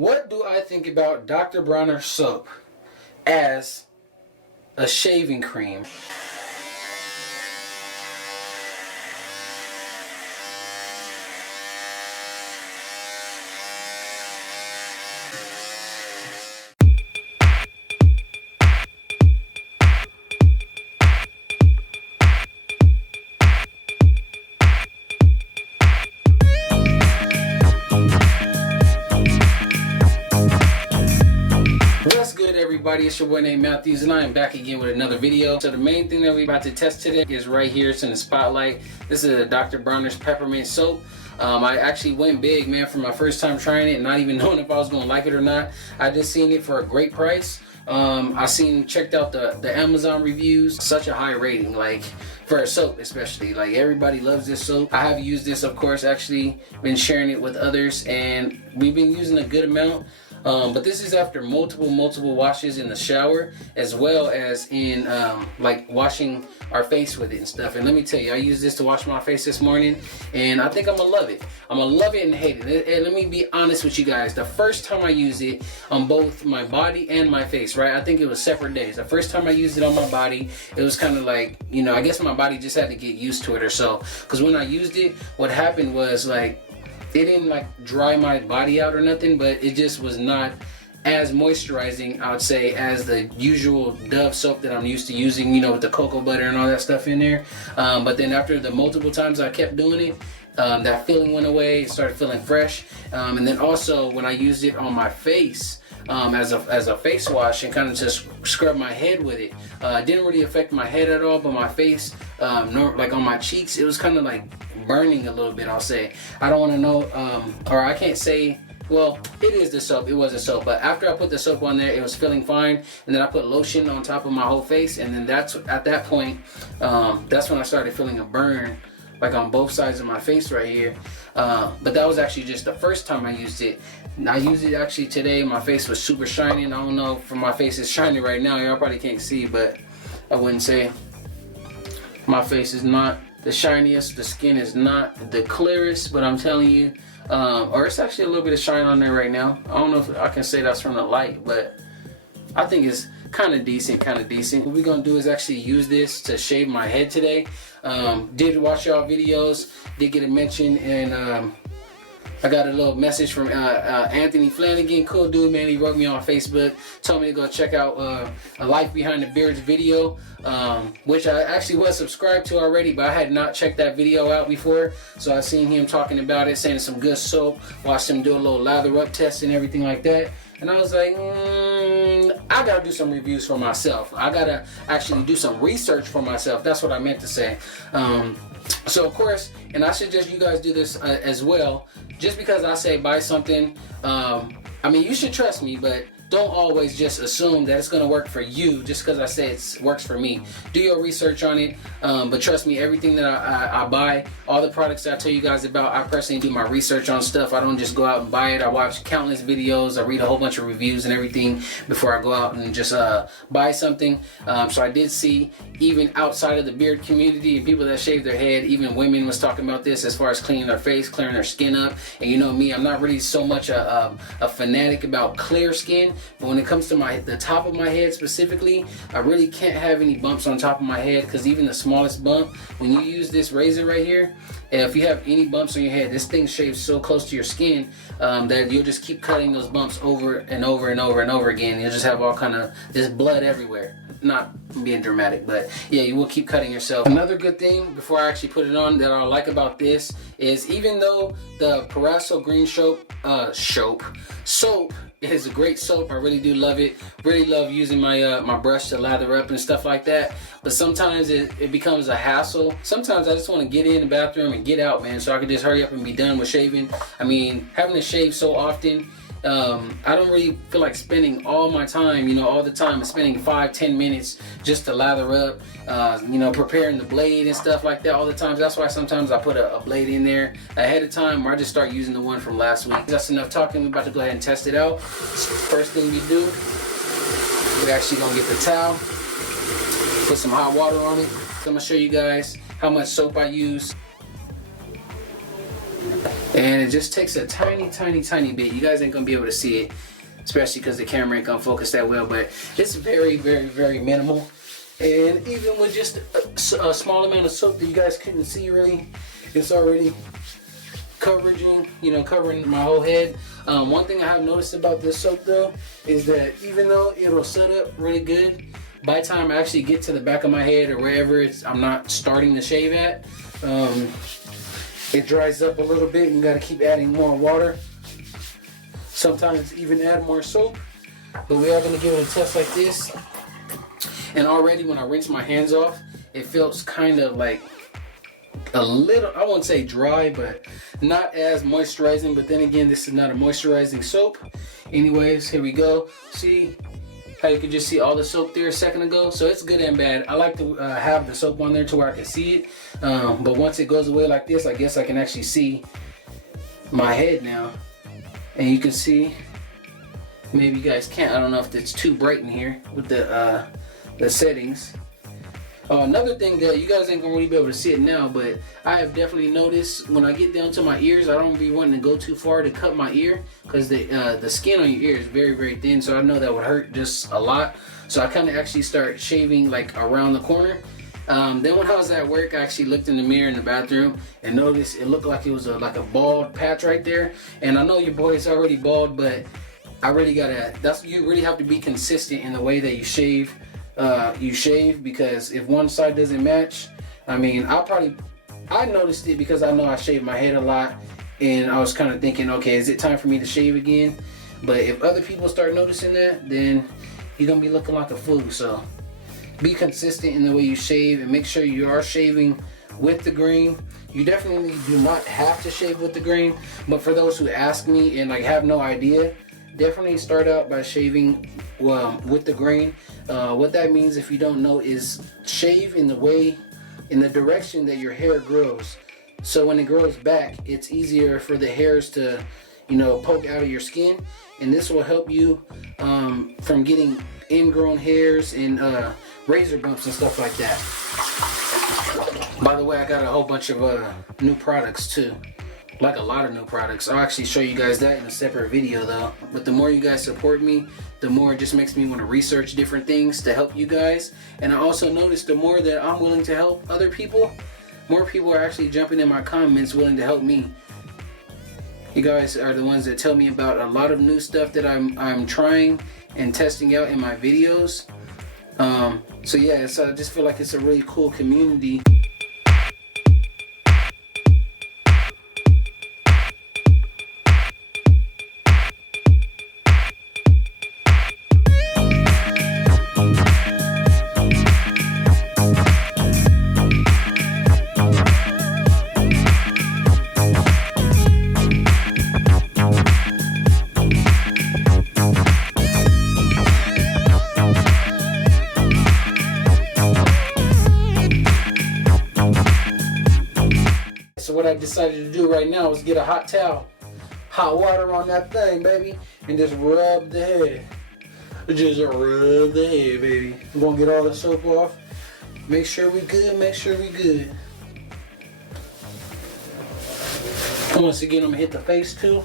What do I think about Dr. Bronner soap as a shaving cream? What's good, everybody? It's your boy named Matthews, and I am back again with another video. So the main thing that we're about to test today is right here. It's in the spotlight. This is a Dr. Bronner's Peppermint soap. I actually went big, man, for my first time trying it, not even knowing if I was gonna like it or not. I just seen it for a great price. I checked out the Amazon reviews. Such a high rating, like for a soap especially. Like everybody loves this soap. I have used this, of course, actually been sharing it with others, and we've been using a good amount. But this is after multiple washes in the shower, as well as in like washing our face with it and stuff. And let me tell you, I used this to wash my face this morning, and I think I'm gonna love it. I'm gonna love it and hate it. And let me be honest with you guys. The first time I used it on both my body and my face, right? I think it was separate days. The first time I used it on my body, it was kind of like, you know, I guess my body just had to get used to it or so. Because when I used it, what happened was like, it didn't like dry my body out or nothing, but it just was not as moisturizing, I would say, as the usual Dove soap that I'm used to using, you know, with the cocoa butter and all that stuff in there. But then after the multiple times I kept doing it, that feeling went away. It started feeling fresh. And then also when I used it on my face, as a face wash, and kind of just scrub my head with it, it didn't really affect my head at all, but my face, like on my cheeks, it was kind of like burning a little bit, I'll say. I don't want to know, or I can't say, well, it is the soap, it was the soap, but after I put the soap on there, it was feeling fine, and then I put lotion on top of my whole face, and then that's, at that point, that's when I started feeling a burn, like on both sides of my face right here. But that was actually just the first time I used it. I used it actually today. My face was super shiny, and I don't know if my face is shiny right now. Y'all probably can't see, but I wouldn't say my face is not the shiniest. The skin is not the clearest, but I'm telling you, or it's actually a little bit of shine on there right now. I don't know if I can say that's from the light, but I think it's kind of decent, What we're gonna do is actually use this to shave my head today. Did watch y'all videos, did get a mention, and I got a little message from Anthony Flanagan, cool dude, man. He wrote me on Facebook, told me to go check out a Life Behind the Beards video, which I actually was subscribed to already, but I had not checked that video out before. So I seen him talking about it, saying it's some good soap, watched him do a little lather up test and everything like that. And I was like, I gotta do some reviews for myself. I gotta actually do some research for myself. That's what I meant to say. So of course, and I suggest you guys do this as well. Just because I say buy something, I mean, you should trust me, but don't always just assume that it's gonna work for you just because I say it works for me. Do your research on it, but trust me, everything that I buy, all the products that I tell you guys about, I personally do my research on stuff. I don't just go out and buy it. I watch countless videos, I read a whole bunch of reviews and everything before I go out and just buy something. So I did see, even outside of the beard community and people that shave their head, even women was talking about this as far as cleaning their face, clearing their skin up. And you know me, I'm not really so much a fanatic about clear skin. But when it comes to the top of my head specifically, I really can't have any bumps on top of my head, because even the smallest bump, when you use this razor right here, if you have any bumps on your head, this thing shaves so close to your skin that you'll just keep cutting those bumps over and over and over and over again. You'll just have all kind of this blood everywhere. Not being dramatic, but yeah, you will keep cutting yourself. Another good thing before I actually put it on that I like about this is, even though the Paraiso Green soap is a great soap, I really do love it. Really love using my my brush to lather up and stuff like that. But sometimes it becomes a hassle. Sometimes I just want to get in the bathroom and get out, man, so I can just hurry up and be done with shaving. I mean, having to shave so often, I don't really feel like spending all my time, you know, all the time, spending 5-10 minutes just to lather up, you know, preparing the blade and stuff like that all the time. That's why sometimes I put a blade in there ahead of time, or I just start using the one from last week. That's enough talking. We're about to go ahead and test it out. First thing we do, we're actually gonna get the towel, put some hot water on it. So I'm gonna show you guys how much soap I use. And it just takes a tiny bit. You guys ain't gonna be able to see it, especially because the camera ain't gonna focus that well, but it's very minimal. And even with just a small amount of soap that you guys couldn't see really, it's already covering my whole head. One thing I have noticed about this soap though is that even though it'll set up really good, by the time I actually get to the back of my head or wherever I'm not starting to shave at, it dries up a little bit and you gotta keep adding more water. Sometimes even add more soap. But we are gonna give it a test like this. And already when I rinse my hands off, it feels kind of like a little, I wouldn't say dry, but not as moisturizing. But then again, this is not a moisturizing soap. Anyways, here we go. See how you can just see all the soap there a second ago? So it's good and bad. I like to have the soap on there to where I can see it. But once it goes away like this, I guess I can actually see my head now. And you can see, maybe you guys can't, I don't know if it's too bright in here with the settings. Another thing that you guys ain't gonna really be able to see it now, but I have definitely noticed when I get down to my ears, I don't be wanting to go too far to cut my ear because the skin on your ear is very thin, so I know that would hurt just a lot. So I kind of actually start shaving like around the corner. Then when I was at work, I actually looked in the mirror in the bathroom and noticed it looked like it was like a bald patch right there. And I know your boy is already bald, but I really gotta, you really have to be consistent in the way that you shave. Because if one side doesn't match, I mean, I noticed it because I know I shave my head a lot, and I was kind of thinking, okay, is it time for me to shave again? But if other people start noticing that, then you're gonna be looking like a fool. So be consistent in the way you shave and make sure you are shaving with the grain. You definitely do not have to shave with the grain, but for those who ask me and like have no idea, definitely start out by shaving with the grain. What that means, if you don't know, is shave in the direction that your hair grows. So when it grows back, it's easier for the hairs to, poke out of your skin, and this will help you from getting ingrown hairs and razor bumps and stuff like that. By the way, I got a whole bunch of new products too. Like a lot of new products. I'll actually show you guys that in a separate video though. But the more you guys support me, the more it just makes me want to research different things to help you guys. And I also noticed the more that I'm willing to help other people, more people are actually jumping in my comments willing to help me. You guys are the ones that tell me about a lot of new stuff that I'm trying and testing out in my videos. So yeah, I just feel like it's a really cool community. So what I decided to do right now is get a hot towel, hot water on that thing, baby, and just rub the head. Just rub the head, baby. We're gonna get all the soap off. Make sure we good, make sure we good. Once again, I'm gonna hit the face too.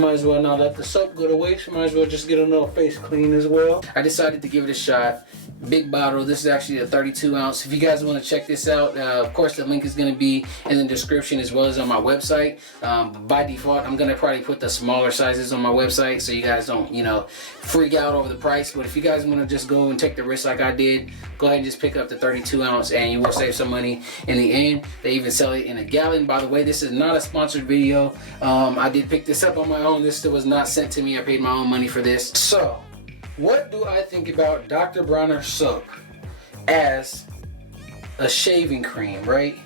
Might as well not let the soap go to waste. Might as well just get another face clean as well. I decided to give it a shot. Big bottle. This is actually a 32 ounce. If you guys want to check this out, of course the link is going to be in the description as well as on my website. By default, I'm going to probably put the smaller sizes on my website so you guys don't, freak out over the price. But if you guys want to just go and take the risk like I did, go ahead and just pick up the 32 ounce and you will save some money in the end. They even sell it in a gallon. By the way, this is not a sponsored video. I did pick this up on my own. This was not sent to me. I paid my own money for this. So what do I think about Dr. Bronner soap as a shaving cream, right?